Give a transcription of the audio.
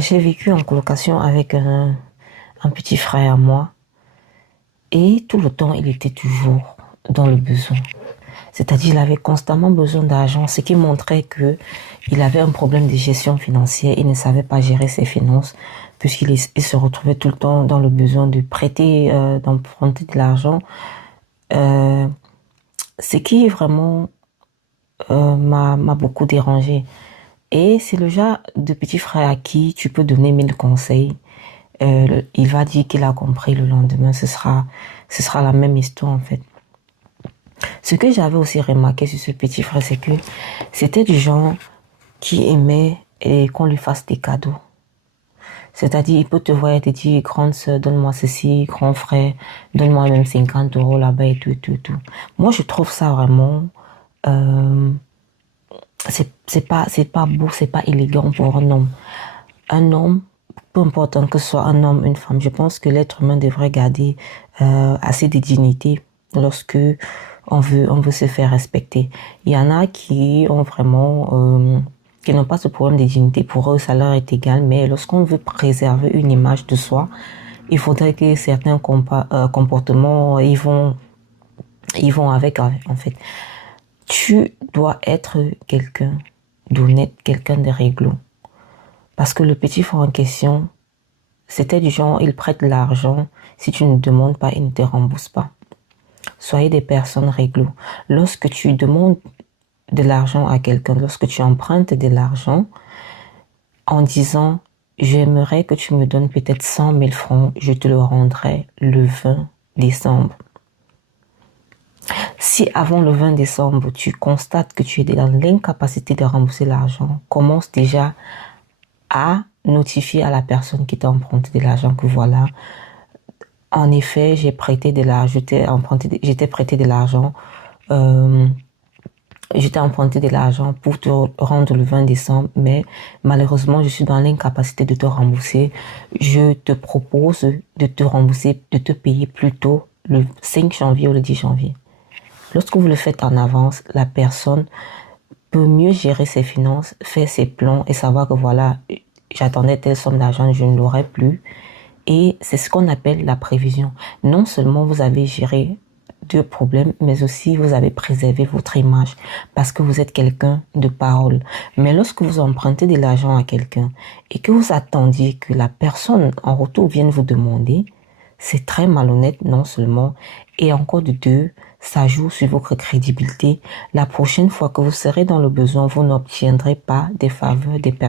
J'ai vécu en colocation avec un petit frère à moi et tout le temps, il était toujours dans le besoin. C'est-à-dire, il avait constamment besoin d'argent, ce qui montrait que il avait un problème de gestion financière. Il ne savait pas gérer ses finances puisqu'il se retrouvait tout le temps dans le besoin de prêter, d'emprunter de l'argent. Euh, Ce qui vraiment m'a beaucoup dérangé. Et c'est le genre de petit frère à qui tu peux donner 1000 conseils. Il va dire qu'il a compris le lendemain. Ce sera la même histoire en fait. Ce que j'avais aussi remarqué sur ce petit frère, c'est que c'était du genre qui aimait qu'on lui fasse des cadeaux. C'est-à-dire, il peut te voir et te dire, grande sœur, donne-moi ceci, grand frère, donne-moi même 50 euros là-bas et tout, et tout, et tout. Moi, je trouve ça vraiment, euh, c'est pas beau, c'est pas élégant pour un homme. Un homme, peu importe que ce soit un homme, une femme, je pense que l'être humain devrait garder assez de dignité lorsque on veut se faire respecter. Il y en a qui ont vraiment, qui n'ont pas ce problème de dignité. Pour eux, ça leur est égal. Mais lorsqu'on veut préserver une image de soi, il faudrait que certains comportements, ils vont avec, en fait. Tu dois être quelqu'un d'honnête, quelqu'un de réglo. Parce que le petit frère en question, c'était du genre, il prête de l'argent. Si tu ne demandes pas, il ne te rembourse pas. Soyez des personnes réglo. Lorsque tu demandes de l'argent à quelqu'un, lorsque tu empruntes de l'argent, en disant, j'aimerais que tu me donnes peut-être 100 000 francs, je te le rendrai le 20 décembre. Si avant le 20 décembre, tu constates que tu es dans l'incapacité de rembourser l'argent, commence déjà à notifier à la personne qui t'a emprunté de l'argent que voilà, en effet, j'ai prêté de l'argent, j'étais prêté de l'argent, euh, j'étais emprunté de l'argent pour te rendre le 20 décembre, mais malheureusement, je suis dans l'incapacité de te rembourser. Je te propose de te rembourser, de te payer plutôt le 5 janvier ou le 10 janvier. Lorsque vous le faites en avance, la personne peut mieux gérer ses finances, faire ses plans et savoir que voilà, j'attendais telle somme d'argent, je ne l'aurai plus. Et c'est ce qu'on appelle la prévision. Non seulement vous avez géré deux problèmes, mais aussi vous avez préservé votre image parce que vous êtes quelqu'un de parole. Mais lorsque vous empruntez de l'argent à quelqu'un et que vous attendiez que la personne en retour vienne vous demander, c'est très malhonnête non seulement, et encore de deux, ça joue sur votre crédibilité. La prochaine fois que vous serez dans le besoin, vous n'obtiendrez pas des faveurs des personnes.